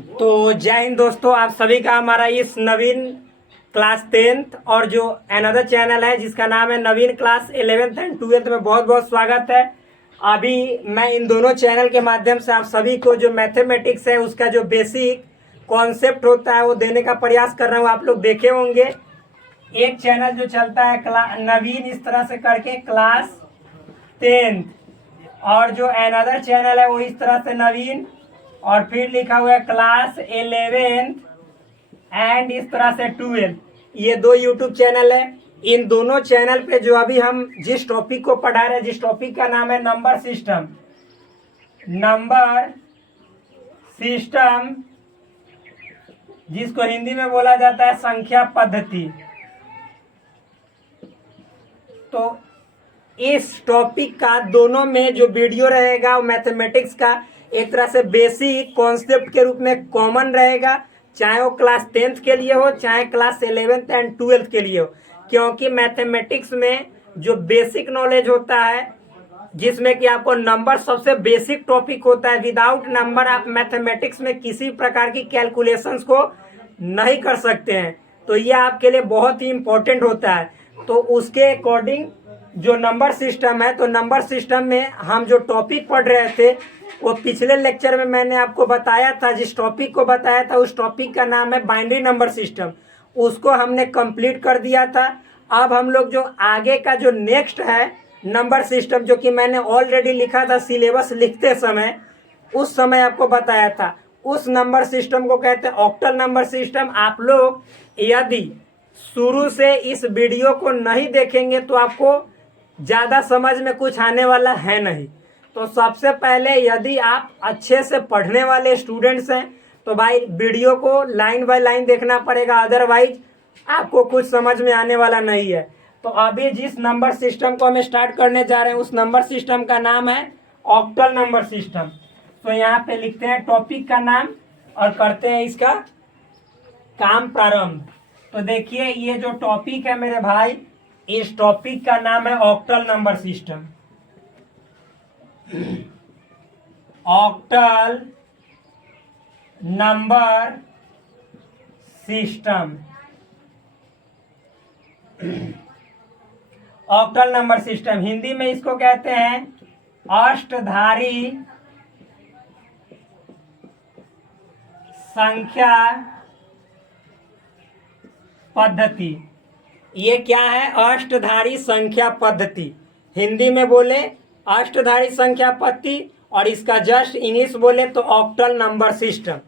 तो जय हिंद दोस्तों, आप सभी का हमारा इस नवीन क्लास 10th और जो अनदर चैनल है जिसका नाम है नवीन क्लास 11th एंड 12th में बहुत बहुत स्वागत है। अभी मैं इन दोनों चैनल के माध्यम से आप सभी को जो मैथमेटिक्स है उसका जो बेसिक कॉन्सेप्ट होता है वो देने का प्रयास कर रहा हूँ। आप लोग देखे होंगे एक चैनल जो चलता है नवीन इस तरह से करके क्लास 10th, और जो अनदर चैनल है वो इस तरह से नवीन और फिर लिखा हुआ है क्लास 11th एंड इस तरह से 12th। ये दो यूट्यूब चैनल है। इन दोनों चैनल पे जो अभी हम जिस टॉपिक को पढ़ा रहे हैं, जिस टॉपिक का नाम है नंबर सिस्टम, जिसको हिंदी में बोला जाता है संख्या पद्धति। तो इस टॉपिक का दोनों में जो वीडियो रहेगा वो मैथमेटिक्स का एक तरह से बेसिक कॉन्सेप्ट के रूप में कॉमन रहेगा, चाहे वो क्लास 10th के लिए हो चाहे क्लास 11th एंड 12th के लिए हो। क्योंकि मैथमेटिक्स में जो बेसिक नॉलेज होता है, जिसमें कि आपको नंबर सबसे बेसिक टॉपिक होता है, विदाउट नंबर आप मैथमेटिक्स में किसी प्रकार की कैलकुलेशंस को नहीं कर सकते हैं। तो ये आपके लिए बहुत ही इम्पोर्टेंट होता है। तो उसके अकॉर्डिंग जो नंबर सिस्टम है, तो नंबर सिस्टम में हम जो टॉपिक पढ़ रहे थे वो पिछले लेक्चर में मैंने आपको बताया था। जिस टॉपिक को बताया था उस टॉपिक का नाम है बाइनरी नंबर सिस्टम। उसको हमने कंप्लीट कर दिया था। अब हम लोग जो आगे का जो नेक्स्ट है नंबर सिस्टम, जो कि मैंने ऑलरेडी लिखा था सिलेबस लिखते समय, उस समय आपको बताया था, उस नंबर सिस्टम को कहते हैं ऑक्टल नंबर सिस्टम। आप लोग यदि शुरू से इस वीडियो को नहीं देखेंगे तो आपको ज़्यादा समझ में कुछ आने वाला है नहीं। तो सबसे पहले यदि आप अच्छे से पढ़ने वाले स्टूडेंट्स हैं तो भाई वीडियो को लाइन बाय लाइन देखना पड़ेगा, अदरवाइज आपको कुछ समझ में आने वाला नहीं है। तो अभी जिस नंबर सिस्टम को हम स्टार्ट करने जा रहे हैं उस नंबर सिस्टम का नाम है ऑक्टल नंबर सिस्टम। तो यहाँ पे लिखते हैं टॉपिक का नाम और करते हैं इसका काम प्रारंभ। तो देखिए ये जो टॉपिक है मेरे भाई, इस टॉपिक का नाम है octal number system. Octal number system, octal number system Hindi में इसको कहते हैं अष्टधारी संख्या पद्धति। ये क्या है? अष्टधारी संख्या पद्धति। हिंदी में बोले अष्टधारी संख्या पद्धति और इसका जस्ट इंग्लिश बोले तो ऑक्टल नंबर सिस्टम।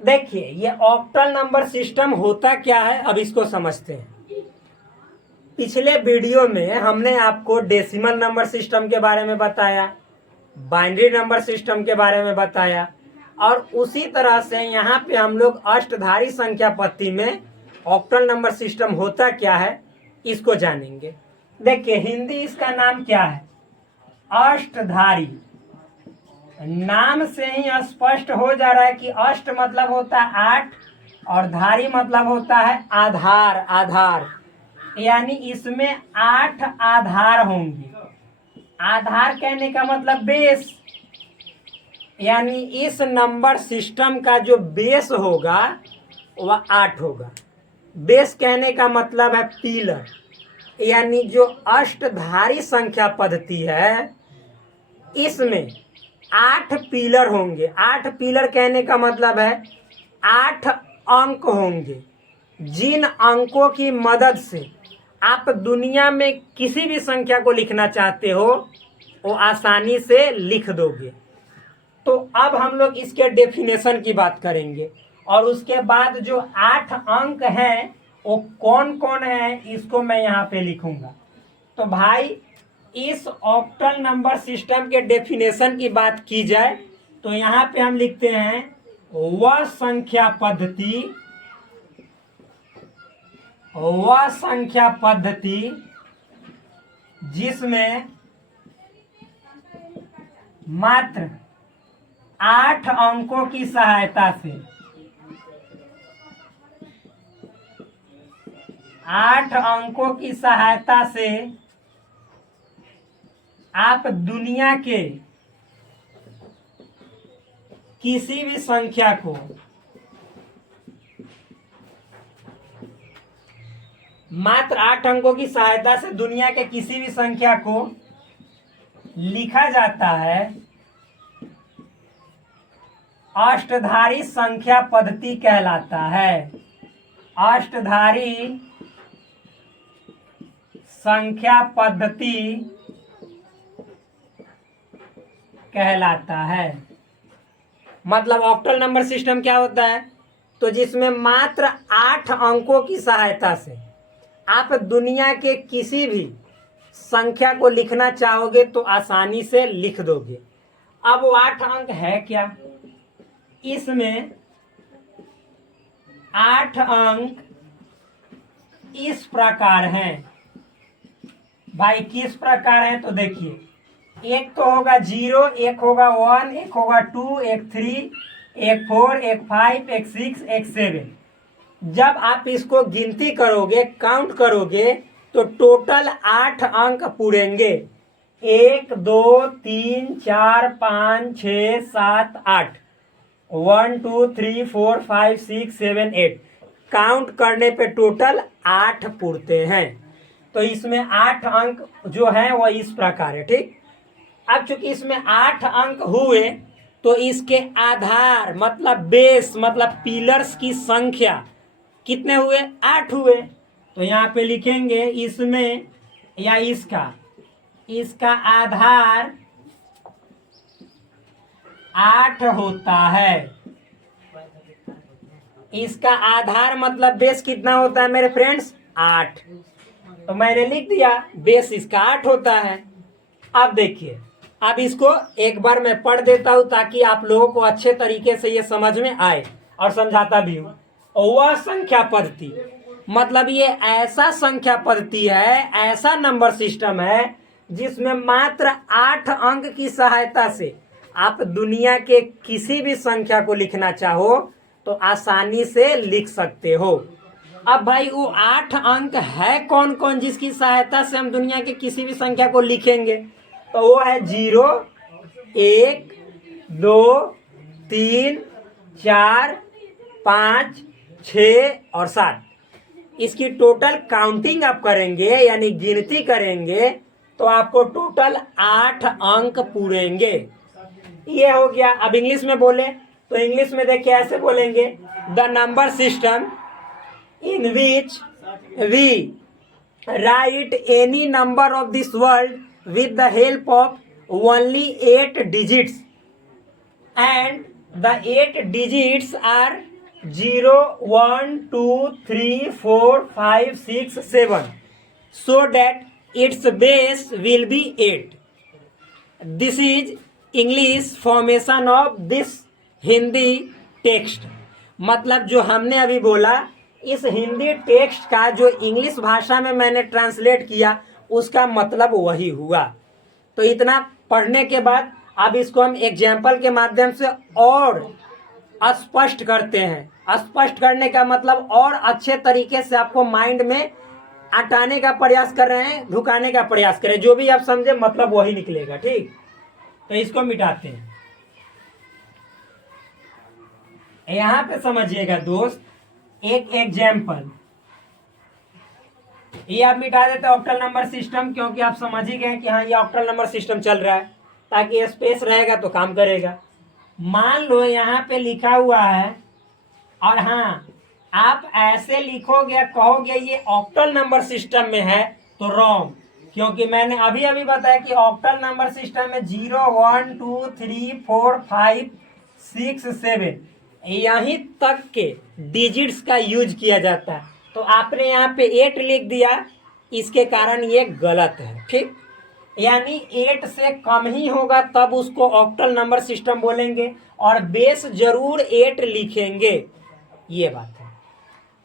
देखिए ये ऑक्टल नंबर सिस्टम होता क्या है, अब इसको समझते हैं। पिछले वीडियो में हमने आपको डेसिमल नंबर सिस्टम के बारे में बताया, बाइनरी नंबर सिस्टम के बारे में बताया, और उसी तरह से यहाँ पे हम लोग अष्टधारी संख्या पद्धति में ऑक्टल नंबर सिस्टम होता क्या है इसको जानेंगे। देखिए हिंदी इसका नाम क्या है? अष्टधारी। नाम से ही स्पष्ट हो जा रहा है कि अष्ट मतलब होता है 8 और धारी मतलब होता है आधार। आधार यानी इसमें 8 आधार होंगे। आधार कहने का मतलब बेस, यानी इस नंबर सिस्टम का जो बेस होगा वह 8 होगा। बेस कहने का मतलब है पिलर, यानी जो अष्टधारी संख्या पद्धति है इसमें 8 पिलर होंगे। 8 पिलर कहने का मतलब है 8 अंक होंगे, जिन अंकों की मदद से आप दुनिया में किसी भी संख्या को लिखना चाहते हो वो आसानी से लिख दोगे। तो अब हम लोग इसके डेफिनेशन की बात करेंगे और उसके बाद जो 8 अंक हैं वो कौन कौन है इसको मैं यहाँ पे लिखूंगा। तो भाई इस ऑक्टल नंबर सिस्टम के डेफिनेशन की बात की जाए तो यहाँ पे हम लिखते हैं वह संख्या पद्धति जिसमें मात्र 8 अंकों की सहायता से 8 अंकों की सहायता से आप दुनिया के किसी भी संख्या को मात्र 8 अंकों की सहायता से दुनिया के किसी भी संख्या को लिखा जाता है अष्टधारी संख्या पद्धति कहलाता है। अष्टधारी संख्या पद्धति कहलाता है। मतलब ऑक्टल नंबर सिस्टम क्या होता है? तो जिसमें मात्र 8 अंकों की सहायता से आप दुनिया के किसी भी संख्या को लिखना चाहोगे तो आसानी से लिख दोगे। अब वो 8 अंक है क्या? इसमें 8 अंक इस प्रकार हैं। भाई किस प्रकार हैं? तो देखिए, एक तो होगा 0, एक होगा 1, एक होगा 2, एक 3, एक 4, एक 5, एक 6, एक 7। जब आप इसको गिनती करोगे, काउंट करोगे, तो टोटल 8 अंक पूरेंगे। 1 2 3 4 5 6 7 8, 1 2 3 4 5 6 7 8 काउंट करने पे टोटल 8 पूरते हैं। तो इसमें 8 अंक जो है वह इस प्रकार है। ठीक, अब चूंकि इसमें 8 अंक हुए तो इसके आधार मतलब बेस मतलब पिलर्स की संख्या कितने हुए? 8 हुए। तो यहाँ पे लिखेंगे इसमें या इसका आधार 8 होता है। इसका आधार मतलब बेस कितना होता है मेरे फ्रेंड्स? 8। तो मैंने लिख दिया बेस इसका 8 होता है। अब देखिए, अब इसको एक बार मैं पढ़ देता हूं ताकि आप लोगों को अच्छे तरीके से ये समझ में आए और समझाता भी हूं। वह संख्या पद्धति मतलब ये ऐसा संख्या पद्धति है, ऐसा नंबर सिस्टम है जिसमें मात्र 8 अंक की सहायता से आप दुनिया के किसी भी संख्या को लिखना चाहो तो आसानी से लिख सकते हो। अब भाई वो 8 अंक है कौन कौन जिसकी सहायता से हम दुनिया के किसी भी संख्या को लिखेंगे? तो वो है 0, 1 2 3 4 5 6 और 7। इसकी टोटल काउंटिंग आप करेंगे यानी गिनती करेंगे तो आपको टोटल 8 अंक पूरेंगे। ये हो गया। अब इंग्लिश में बोले तो इंग्लिश में देखिए ऐसे बोलेंगे, the number system in which we write any number of this world with the help of only 8 digits, and the 8 digits are 0 1 2 3 4 5 6 7, so that its base will be 8. This is English formation of this Hindi text। मतलब जो हमने अभी बोला इस Hindi text का जो English भाषा में मैंने ट्रांसलेट किया उसका मतलब वही हुआ। तो इतना पढ़ने के बाद अब इसको हम एग्जाम्पल के माध्यम से और स्पष्ट करते हैं। स्पष्ट करने का मतलब और अच्छे तरीके से आपको माइंड में हटाने का प्रयास कर रहे हैं, ढुकाने का प्रयास करें। जो भी आप समझे मतलब वही निकलेगा। ठीक, तो इसको मिटाते हैं। यहां पे समझिएगा दोस्त, एक एग्जाम्पल ये आप मिटा देते हैं ऑक्टल नंबर सिस्टम, क्योंकि आप समझ ही गए कि हाँ ये ऑक्टल नंबर सिस्टम चल रहा है, ताकि स्पेस रहेगा तो काम करेगा। मान लो यहाँ पे लिखा हुआ है और हाँ आप ऐसे लिखोगे कहोगे ये ऑक्टल नंबर सिस्टम में है तो रॉन्ग, क्योंकि मैंने अभी अभी बताया कि ऑक्टल नंबर सिस्टम में 0 1 2 3 4 5 6 7 यहीं तक के डिजिट्स का यूज किया जाता है। तो आपने यहाँ पे 8 लिख दिया, इसके कारण ये गलत है। ठीक, यानी 8 से कम ही होगा तब उसको ऑक्टल नंबर सिस्टम बोलेंगे और बेस जरूर 8 लिखेंगे, ये बात है।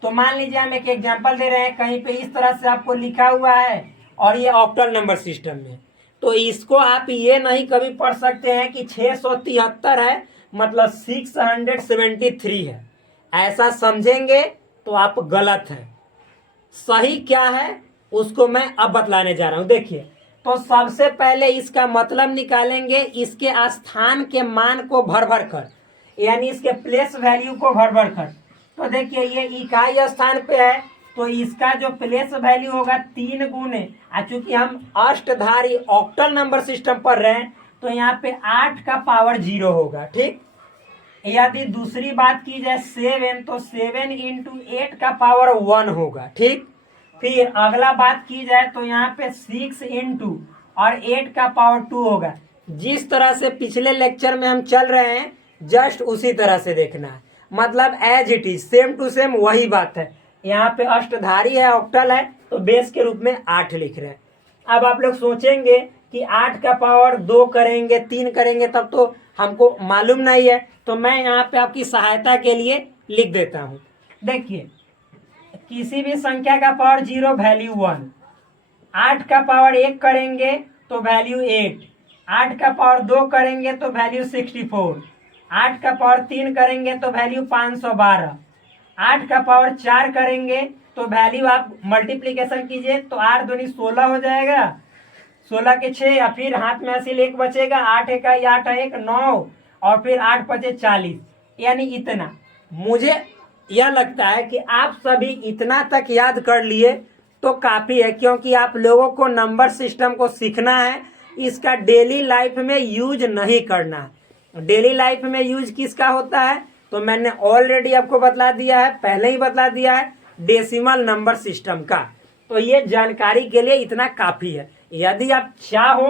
तो मान लीजिए हम एक एग्जांपल दे रहे हैं, कहीं पे इस तरह से आपको लिखा हुआ है और ये ऑक्टल नंबर सिस्टम में, तो इसको आप ये नहीं कभी पढ़ सकते हैं कि 673 है मतलब 673 है, ऐसा समझेंगे तो आप गलत है। सही क्या है उसको मैं अब बतलाने जा रहा हूं। देखिए, तो सबसे पहले इसका मतलब निकालेंगे, इसके स्थान के मान को भर भर कर यानी इसके प्लेस वैल्यू को गड़बड़ कर। तो देखिए ये इकाई स्थान पे है तो इसका जो प्लेस वैल्यू होगा 3 गुने, चूंकि हम अष्टधारी ऑक्टल नंबर सिस्टम पढ़ रहे हैं तो यहाँ पे 8 का पावर 0 होगा। ठीक, यदि दूसरी बात की जाए 7 तो 7 इंटू 8 का पावर 1 होगा। ठीक, फिर अगला बात की जाए तो यहाँ पे 6 इंटू और 8 का पावर 2 होगा। जिस तरह से पिछले लेक्चर में हम चल रहे हैं जस्ट उसी तरह से देखना है, मतलब as it is same to same वही बात है। यहाँ पे अष्टधारी है ऑक्टल है तो बेस के रूप में 8 लिख रहे हैं। अब आप लोग सोचेंगे कि 8 का पावर 2 करेंगे 3 करेंगे तब तो हमको मालूम नहीं है, तो मैं यहाँ पे आपकी सहायता के लिए लिख देता हूँ। देखिए किसी भी संख्या का पावर 0 वैल्यू 1, 8 का पावर 1 करेंगे तो वैल्यू 8, 8 का पावर 2 करेंगे तो वैल्यू 64, 8 का पावर 3 करेंगे तो वैल्यू 512, 8 का पावर 4 करेंगे तो वैल्यू आप मल्टीप्लीकेशन कीजिए तो 8 दूनी 16 हो जाएगा, 16 के 6 या फिर हाथ में असील 1 बचेगा, 8 एक 8 1 9 और फिर 8 5 40, यानी इतना। मुझे यह लगता है कि आप सभी इतना तक याद कर लिए तो काफ़ी है, क्योंकि आप लोगों को नंबर सिस्टम को सीखना है, इसका डेली लाइफ में यूज नहीं करना है। डेली लाइफ में यूज किसका होता है तो मैंने ऑलरेडी आपको बतला दिया है, पहले ही बतला दिया है, डेसिमल नंबर सिस्टम का। तो ये जानकारी के लिए इतना काफ़ी है। यदि आप चाहो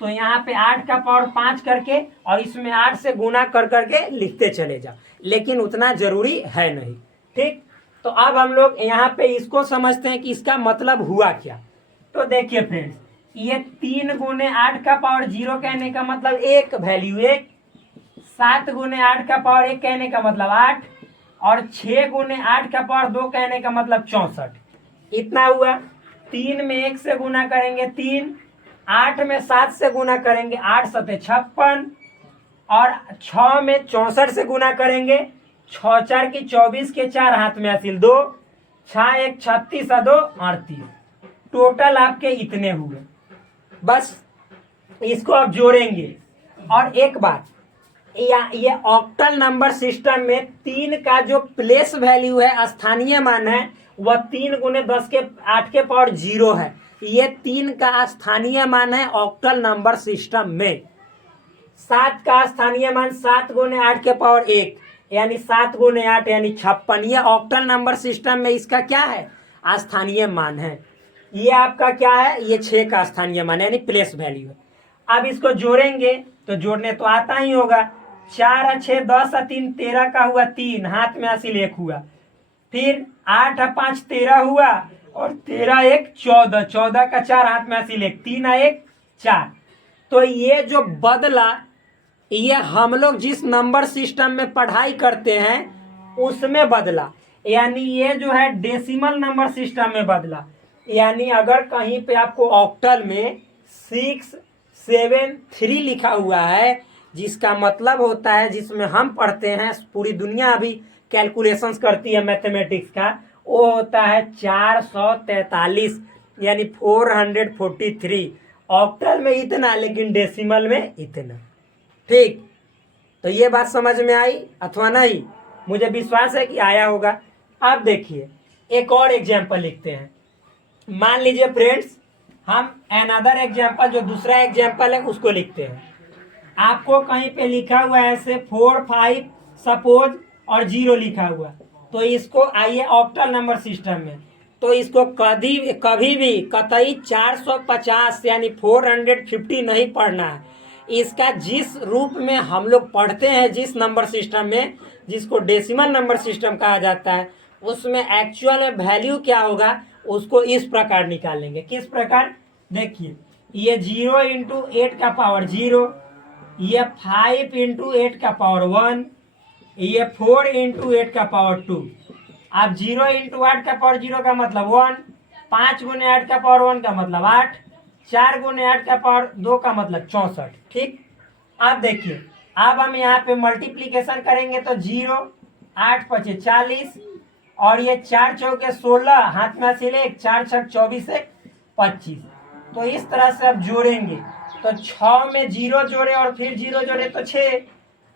तो यहाँ पे 8 का पावर 5 करके और इसमें 8 से गुना कर करके लिखते चले जाओ, लेकिन उतना जरूरी है नहीं। ठीक, तो अब हम लोग यहाँ पे इसको समझते हैं कि इसका मतलब हुआ क्या। तो देखिए फ्रेंड्स, ये 3 गुने 8 का पावर 0 कहने का मतलब 1 वैल्यू 1, 7 गुने 8 का पावर 1 कहने का मतलब 8 और 6 गुने 8 का पावर 2 कहने का मतलब 64। इतना हुआ। 3 में 1 से गुना करेंगे 3, 8 में 7 से गुना करेंगे 8 सते 56 और 6 में 64 से गुना करेंगे 6 4 की 24 के 4 हाथ में हासिल 2, 6 1 36 और 2 38। टोटल आपके इतने हुए। बस इसको आप जोड़ेंगे। और एक बात, ये ऑक्टल नंबर सिस्टम में 3 का जो प्लेस वैल्यू है, स्थानीय मान है, वह 3 गुने 10 के 8 के पावर 0 है। ये 3 का स्थानीय मान है ऑक्टल नंबर सिस्टम में। 7 का स्थानीय मान 7 गुने 8 के पावर 1 यानी 7 गुने 8 यानी 56। ये ऑक्टल नंबर सिस्टम में इसका क्या है, स्थानीय मान है। ये आपका क्या है, ये 6 का स्थानीय मान यानी प्लेस वैल्यू है। अब इसको जोड़ेंगे तो जोड़ने तो आता ही होगा। 4 और 6 10 और 3 13 का हुआ 3, हाथ में हासिल 1 हुआ। फिर 8 और 5 13 हुआ और 13 1 14, 14 का 4 हाथ में हासिल 1, 3 और 1 4। तो ये जो बदला, ये हम लोग जिस नंबर सिस्टम में पढ़ाई करते हैं उसमें बदला, यानी ये जो है डेसिमल नंबर सिस्टम में बदला। यानी अगर कहीं पे आपको ऑक्टल में 6 7 3 लिखा हुआ है, जिसका मतलब होता है, जिसमें हम पढ़ते हैं, पूरी दुनिया अभी कैलकुलेशंस करती है मैथमेटिक्स का, वो होता है 443 यानी 443। ऑक्टल में इतना लेकिन डेसिमल में इतना। ठीक, तो ये बात समझ में आई अथवा नहीं, मुझे विश्वास है कि आया होगा। अब देखिए एक और एग्जाम्पल लिखते हैं। मान लीजिए फ्रेंड्स, हम अनदर एग्जाम्पल, जो दूसरा एग्जाम्पल है उसको लिखते हैं। आपको कहीं पे लिखा हुआ है ऐसे 4 5 सपोज और 0 लिखा हुआ, तो इसको आइए ऑक्टल नंबर सिस्टम में, तो इसको कभी भी कतई 450 यानी 450 नहीं पढ़ना है। इसका जिस रूप में हम लोग पढ़ते हैं, जिस नंबर सिस्टम में, जिसको डेसिमल नंबर सिस्टम कहा जाता है, उसमें एक्चुअल में वैल्यू क्या होगा उसको इस प्रकार निकालेंगे। किस प्रकार, देखिए ये 0 इंटू 8 का पावर 0, ये 5 इंटू 8 का पावर 1, ये 4 इंटू 8 का पावर 2। अब 0 इंटू 8 का पावर 0 का मतलब 1, 5 गुने 8 का पावर 1 का मतलब 8, 4 गुने 8 का पावर 2 का मतलब 64। ठीक, अब देखिए, अब हम यहाँ पे मल्टीप्लीकेशन करेंगे तो 0 8 5 40 और ये 4 चौके 16, हाथ में हासिल 1, 4 6 24 1 25। तो इस तरह से आप जोड़ेंगे तो 6 में 0 जोड़े और फिर 0 जोड़े तो 6,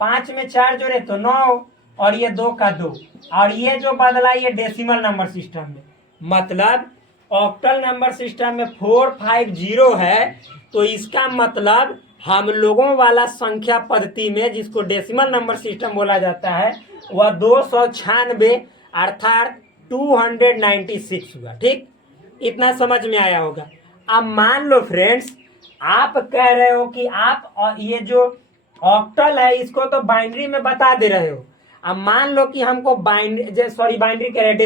5 में 4 जोड़े तो 9, और ये 2 का 2, और ये जो बदला ये डेसिमल नंबर सिस्टम में, मतलब ऑक्टल नंबर सिस्टम में 450 है, तो इसका मतलब हम लोगों वाला संख्या पद्धति में जिसको डेसिमल नंबर सिस्टम बोला जाता है वह 296 अर्थात 296 हुआ। ठीक, इतना समझ में आया होगा। अब मान लो फ्रेंड्स, आप कह रहे हो कि आप ये जो ऑक्टल है इसको तो बाइनरी में बता दे रहे हो। अब मान लो कि हमको बाइनरी कह रहे हैं,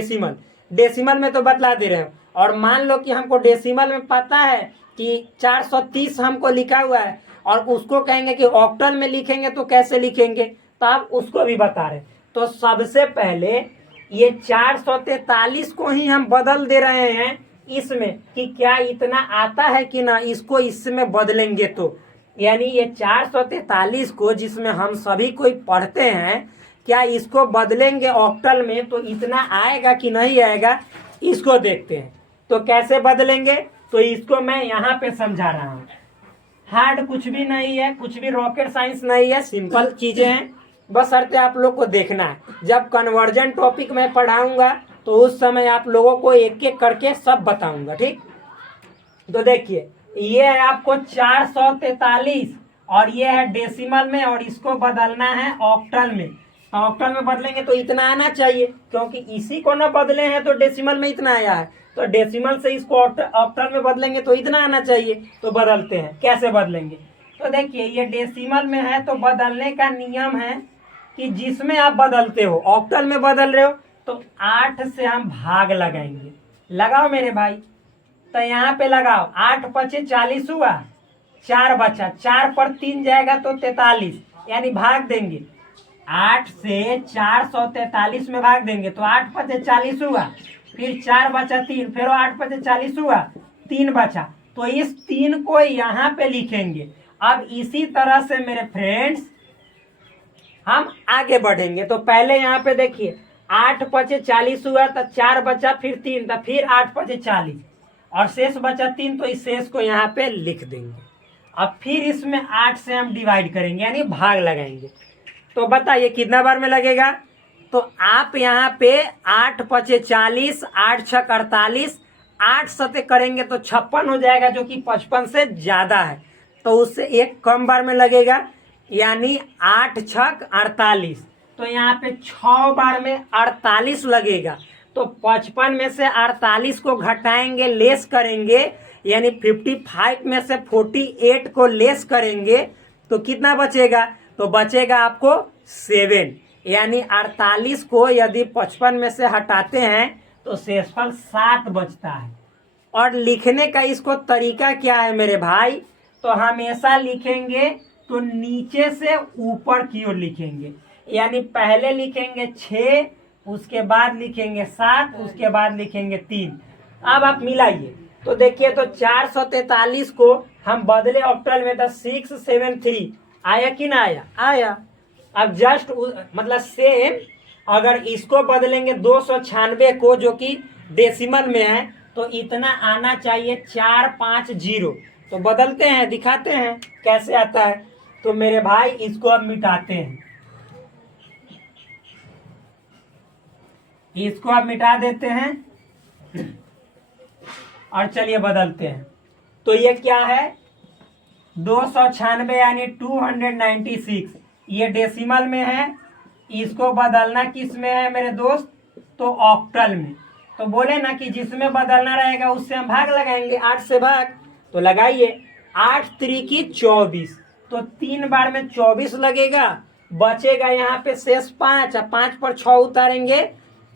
डेसिमल में तो बतला दे रहे हो, और मान लो कि हमको डेसिमल में पता है कि 430 हमको लिखा हुआ है, और उसको कहेंगे कि ऑक्टल में लिखेंगे तो कैसे लिखेंगे, तो आप उसको भी बता रहे। तो सबसे पहले ये 443 को ही हम बदल दे रहे हैं इसमें कि क्या इतना आता है कि ना, इसको इसमें बदलेंगे तो, यानी ये 443 को जिसमें हम सभी कोई पढ़ते हैं, क्या इसको बदलेंगे ऑक्टल में तो इतना आएगा कि नहीं आएगा, इसको देखते हैं। तो कैसे बदलेंगे, तो इसको मैं यहाँ पे समझा रहा हूँ। हार्ड कुछ भी नहीं है, कुछ भी रॉकेट साइंस नहीं है, सिंपल चीजें हैं, बस शर्ते आप लोग को देखना है। जब कन्वर्जन टॉपिक मैं पढ़ाऊंगा तो उस समय आप लोगों को एक एक करके सब बताऊंगा। ठीक, तो देखिए ये है आपको 443 और ये है डेसिमल में, और इसको बदलना है ऑक्टल में। तो ऑक्टल में बदलेंगे तो इतना आना चाहिए, क्योंकि इसी को ना बदले हैं तो डेसिमल में इतना आया है, तो डेसिमल से इसको ऑक्टल में बदलेंगे तो इतना आना चाहिए। तो बदलते हैं, कैसे बदलेंगे, तो देखिए ये डेसिमल में है तो बदलने का नियम है कि जिसमें आप बदलते हो, ऑक्टल में बदल रहे हो तो 8 से हम भाग लगाएंगे। लगाओ मेरे भाई, तो यहाँ पे लगाओ, 8 पचे 40 हुआ, 4 बचा, 4 पर 3 जाएगा तो 43, यानी भाग देंगे 8 से 443 में भाग देंगे तो 8 पचे 40 हुआ, फिर 4 बचा 3, फिर 8 पचे 40 हुआ, 3 बचा, तो इस 3 को यहाँ पे लिखेंगे। अब इसी तरह से मेरे फ्रेंड्स हम आगे बढ़ेंगे। तो पहले यहाँ पे देखिए 8 पचे 40 हुआ तो 4 बचा, फिर 3 था, फिर 8 पचे 40 और शेष बचा 3, तो इस शेष को यहाँ पे लिख देंगे। अब फिर इसमें 8 से हम डिवाइड करेंगे यानी भाग लगाएंगे। तो बताइए कितना बार में लगेगा, तो आप यहाँ पे 8 पचे 40, 8 छक 48, 8 सते करेंगे तो 56 हो जाएगा, जो कि 55 से ज्यादा है, तो उससे एक कम बार में लगेगा, यानी 8 छक 48, तो यहाँ पे 6 बार में 48 लगेगा। तो 55 में से 48 को घटाएंगे, लेस करेंगे, यानी 55 में से 48 को लेस करेंगे तो कितना बचेगा, तो बचेगा आपको 7, यानी 48 को यदि 55 में से हटाते हैं तो शेषफल 7 बचता है। और लिखने का इसको तरीका क्या है मेरे भाई, तो हमेशा लिखेंगे तो नीचे से ऊपर की ओर लिखेंगे, यानी पहले लिखेंगे 6, उसके बाद लिखेंगे 7, उसके बाद लिखेंगे 3। अब आप मिलाइए तो देखिए, तो 443 को हम बदले ऑक्टल में तो 673 आया कि ना आया, आया। अब जस्ट मतलब सेम अगर इसको बदलेंगे 296 को जो कि डेसिमल में है तो इतना आना चाहिए 450। तो बदलते हैं, दिखाते हैं कैसे आता है। तो मेरे भाई इसको अब मिटाते हैं, इसको अब मिटा देते हैं और चलिए बदलते हैं। तो ये क्या है 296 यानी 296, ये डेसिमल में है, इसको बदलना किस में है मेरे दोस्त, तो ऑक्टल में। तो बोले ना कि जिसमें बदलना रहेगा उससे हम भाग लगाएंगे, 8 से भाग, तो लगाइए 8 त्रिकी 24, तो 3 बार में 24 लगेगा, बचेगा यहाँ पे शेष 5, 5 पर 6 उतारेंगे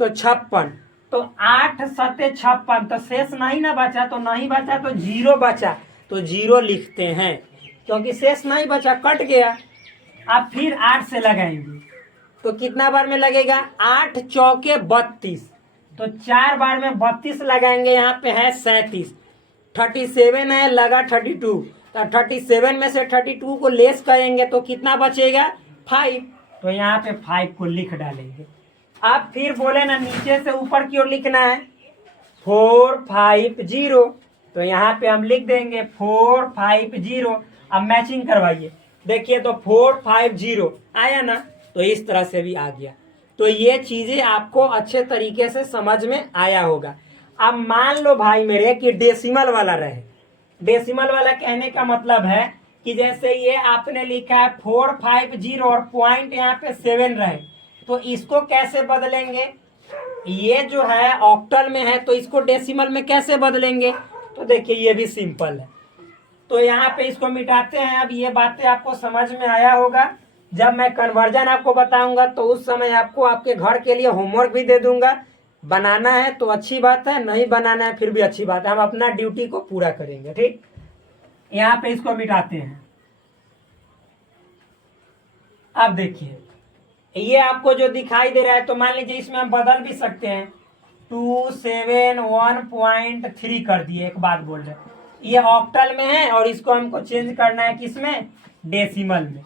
तो 56, तो 8 सते 56, तो शेष नहीं ना बचा, तो नहीं बचा तो 0 बचा, तो 0 लिखते हैं क्योंकि शेष नहीं बचा, कट गया। अब फिर 8 से लगाएंगे तो कितना बार में लगेगा, 8 चौके 32, तो 4 बार में 32 लगाएंगे, यहाँ पे है 37, 37 है, लगा 32, तो 37 में से 32 को लेस करेंगे तो कितना बचेगा 5, तो यहाँ पे 5 को लिख डालेंगे। अब फिर बोले ना नीचे से ऊपर की ओर लिखना है 450, तो यहाँ पे हम लिख देंगे 450। अब मैचिंग करवाइए, देखिए तो 450 आया ना, तो इस तरह से भी आ गया। तो ये चीजें आपको अच्छे तरीके से समझ में आया होगा। अब मान लो भाई मेरे कि डेसिमल वाला रहे। डेसिमल वाला कहने का मतलब है कि जैसे ये आपने लिखा है 450 और पॉइंट यहाँ पे 7 रहे, तो इसको कैसे बदलेंगे? ये जो है ऑक्टल में है तो इसको डेसिमल में कैसे बदलेंगे? तो देखिए ये भी सिंपल है। तो यहाँ पे इसको मिटाते हैं। अब ये बातें आपको समझ में आया होगा। जब मैं कन्वर्जन आपको बताऊंगा तो उस समय आपको आपके घर के लिए होमवर्क भी दे दूंगा। बनाना है तो अच्छी बात है, नहीं बनाना है फिर भी अच्छी बात है, हम अपना ड्यूटी को पूरा करेंगे। ठीक, यहाँ पे इसको मिटाते हैं। अब देखिए ये आपको जो दिखाई दे रहा है, तो मान लीजिए इसमें हम बदल भी सकते हैं। 271.3 कर दिए। एक बात बोल रहे, ये ऑक्टल में है और इसको हमको चेंज करना है किसमें? डेसिमल में।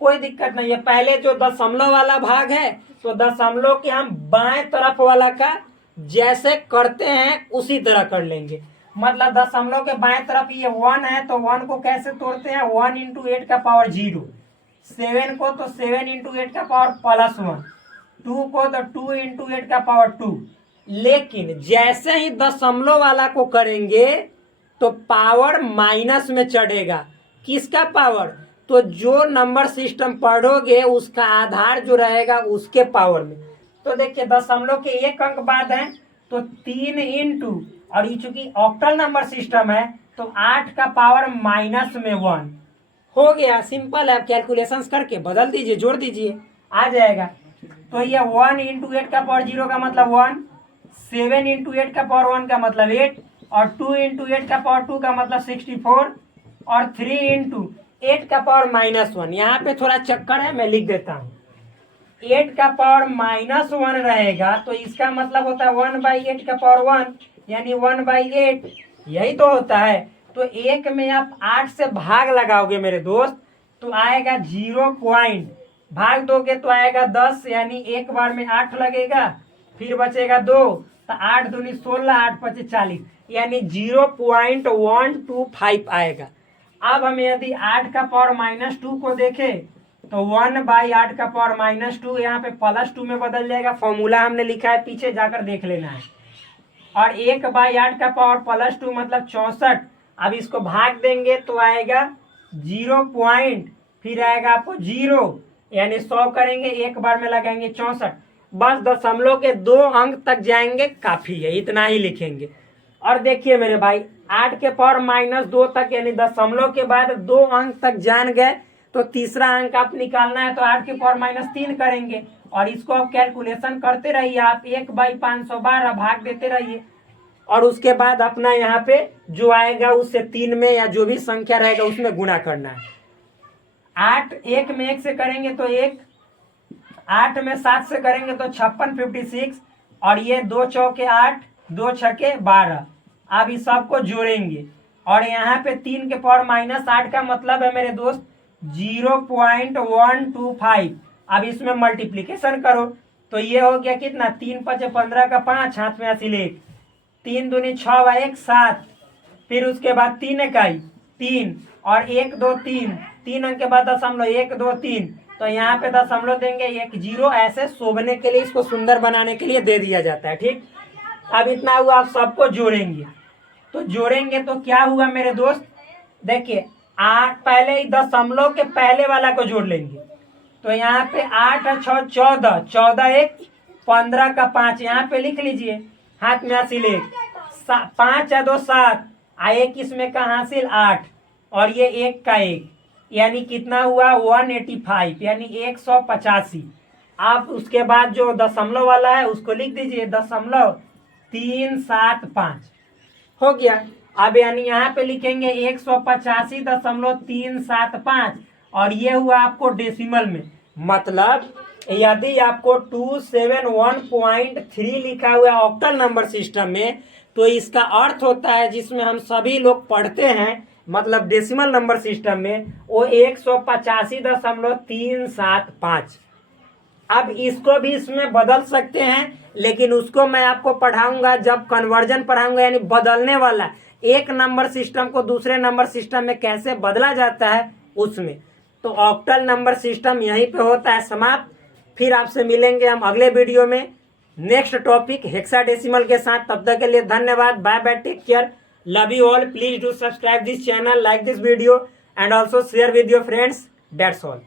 कोई दिक्कत नहीं है। पहले जो दशमलव वाला भाग है तो दशमलव के हम बाएं तरफ वाला का जैसे करते हैं उसी तरह कर लेंगे। मतलब दशमलव के बाएं तरफ ये 1 है तो 1 को कैसे तोड़ते हैं? 1 × 8 का पावर 0। 7 को तो 7 × 8 का पावर +1। 2 को तो 2 × 8 का पावर 2। लेकिन जैसे ही दशमलव वाला को करेंगे तो पावर माइनस में चढ़ेगा। किसका पावर? तो जो नंबर सिस्टम पढ़ोगे उसका आधार जो रहेगा उसके पावर में। तो देखिए दशमलव के 1 अंक बाद है तो 3 × और ये चूंकि ऑक्टल नंबर सिस्टम है तो 8 का पावर -1 हो गया। सिंपल है। कैलकुलेशंस करके बदल दीजिए, जोड़ दीजिए, आ जाएगा। तो ये 1 × 8 का पावर 0 का मतलब 1, 7 × 8 का पावर 1 का मतलब 8, और 2 × 8 का पावर 2 का मतलब 64, और 3 × 8 का पावर -1। यहाँ पे थोड़ा चक्कर है, मैं लिख देता हूँ। 8 का पावर -1 रहेगा तो इसका मतलब होता है 1/8 का पावर 1, यानी 1/8। यही तो होता है। तो 1 में आप 8 से भाग लगाओगे मेरे दोस्त तो आएगा 0 पॉइंट, भाग दोगे तो आएगा 10, यानी एक बार में 8 लगेगा, फिर बचेगा 2, तो 8 दूनी 16, 8 पचे 40, यानी 0.125 आएगा। अब हम यदि 8 का पावर -2 को देखें तो 1/8 का पावर -2 यहाँ पे +2 में बदल जाएगा। फॉर्मूला हमने लिखा है, पीछे जाकर देख लेना है। और 1/8 का पावर +2 मतलब 64। अब इसको भाग देंगे तो आएगा 0 पॉइंट, फिर आएगा आपको 0, यानी 100 करेंगे, एक बार में लगाएंगे 64। बस दशमलव के 2 अंक तक जाएंगे, काफी है, इतना ही लिखेंगे। और देखिए मेरे भाई 8 के पावर -2 तक, यानी दशमलव के बाद 2 अंक तक जान गए तो तीसरा अंक आप निकालना है तो 8 के पावर -3 करेंगे। और इसको आप कैलकुलेशन करते रहिए, आप 1/512 भाग देते रहिए, और उसके बाद अपना यहाँ पे जो आएगा उससे 3 में या जो भी संख्या रहेगा उसमें गुणा करना है। 8 1 में 1 से करेंगे तो 1, 8 में 7 से करेंगे तो 56 56, और ये 2 चौके 8, 2 छक्के 12। अब इस सबको जोड़ेंगे और यहाँ पे 3 के पावर -8 का मतलब है मेरे दोस्त 0.125। अब इसमें मल्टीप्लीकेशन करो तो ये हो गया कितना? 3 × 5 = 15 का 5, हाथ में हासिल 1, 3 दूनी 6 व 1 7, फिर उसके बाद 3 इकाई 3, और 1 2 3, 3 अंक के बाद दशमलव 1 2 3, तो यहाँ पे दशमलव देंगे 1 0, ऐसे शोभने के लिए, इसको सुंदर बनाने के लिए दे दिया जाता है। ठीक, अब इतना हुआ, आप सबको जोड़ेंगे तो जोड़ेंगे तो क्या हुआ मेरे दोस्त? देखिए 8, पहले ही दशमलव के पहले वाला को जोड़ लेंगे तो यहाँ पे 8 और 6 14, 14 1 15 का 5, यहाँ पे लिख लीजिए, हाथ में हासिल 1, 5 और 2 7, 1 इसमें का हासिल 8, और ये 1 का 1, यानी कितना हुआ? 185, यानी 185। आप उसके बाद जो दशमलव वाला है उसको लिख दीजिए, 0.375 हो गया। अब यानी यहाँ पे लिखेंगे 185.375, और ये हुआ आपको डेसिमल में। मतलब यदि आपको 271.3 लिखा हुआ है ऑक्टल नंबर सिस्टम में, तो इसका अर्थ होता है जिसमें हम सभी लोग पढ़ते हैं, मतलब डेसिमल नंबर सिस्टम में, वो 185.375। अब इसको भी इसमें बदल सकते हैं, लेकिन उसको मैं आपको पढ़ाऊंगा जब कन्वर्जन पढ़ाऊंगा, यानी बदलने वाला, एक नंबर सिस्टम को दूसरे नंबर सिस्टम में कैसे बदला जाता है उसमें। तो ऑक्टल नंबर सिस्टम यहीं पे होता है समाप्त। फिर आपसे मिलेंगे हम अगले वीडियो में नेक्स्ट टॉपिक हेक्साडेसिमल के साथ। तब तक के लिए धन्यवाद, bye bye, take care, love you all. Please do subscribe this channel, like this video and also share with your friends. That's all.